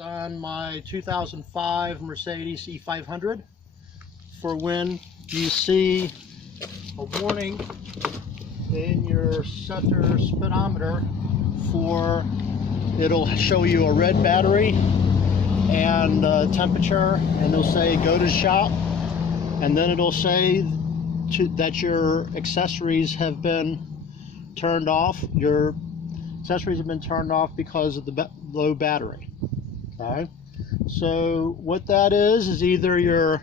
On my 2005 Mercedes E500 for when you see a warning in your center speedometer for it'll show you a red battery and temperature, and it'll say go to shop, and then it'll say that your accessories have been turned off. Your accessories have been turned off because of the low battery. Okay, so what that is either your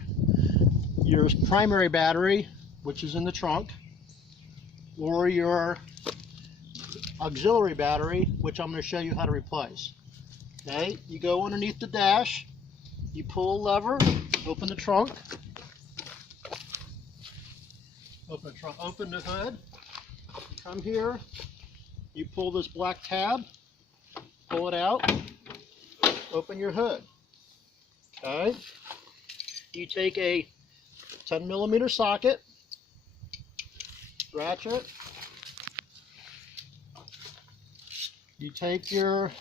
primary battery, which is in the trunk, or your auxiliary battery, which I'm going to show you how to replace. Okay, you go underneath the dash, you pull a lever, open the trunk, open the hood, you come here, you pull this black tab, pull it out, open your hood. Okay, you take a 10mm socket, ratchet, you take this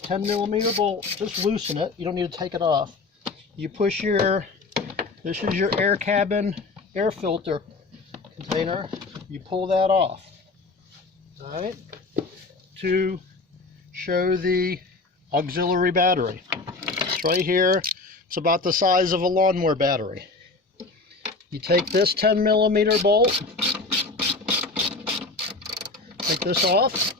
10mm bolt, just loosen it, you don't need to take it off. You push this is your air cabin air filter container, you pull that off. Alright, to show the auxiliary battery. It's right here. It's about the size of a lawnmower battery. You take this 10mm bolt, take this off,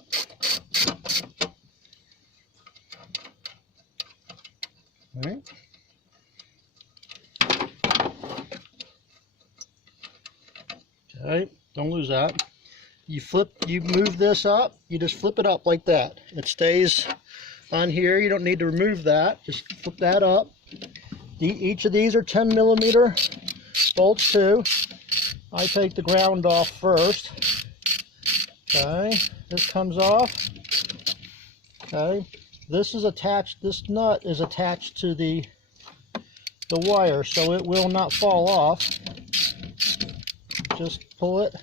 all right. Okay, don't lose that. You move this up, you just flip it up like that. It stays on here. You don't need to remove that, just flip that up. Each of these are 10mm bolts too. I take the ground off first. Okay, this comes off. Okay, this nut is attached to the wire, so it will not fall off. Just pull it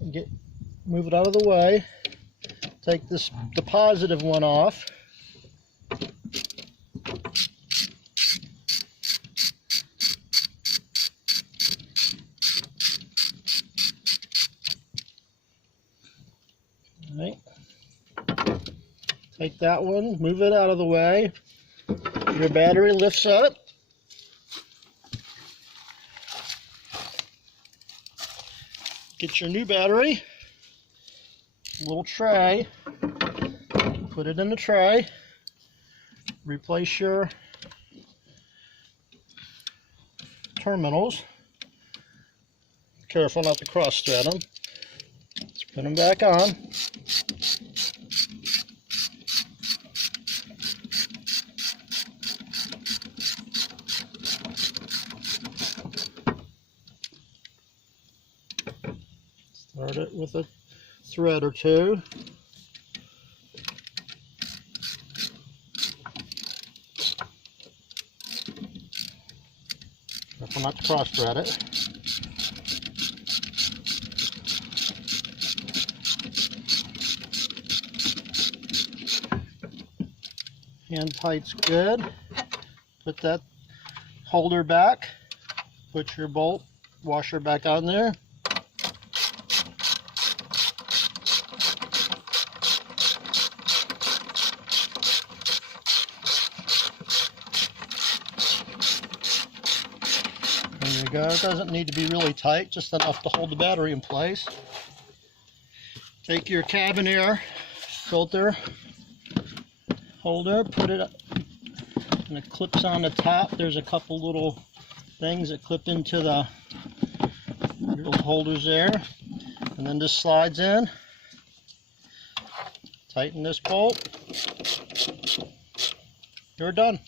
and move it out of the way. Take the positive one off. Right. Take that one, move it out of the way. Your battery lifts up. Get your new battery, little tray, put it in the tray, replace your terminals. Careful not to cross thread them. Let's put them back on. Start it with a thread or two. Careful not to cross thread it. Hand tight's good. Put that holder back. Put your bolt washer back on there. There you go. It doesn't need to be really tight, just enough to hold the battery in place. Take your cabin air filter holder, put it up, and it clips on the top. There's a couple little things that clip into the little holders there, and then this slides in. Tighten this bolt. You're done.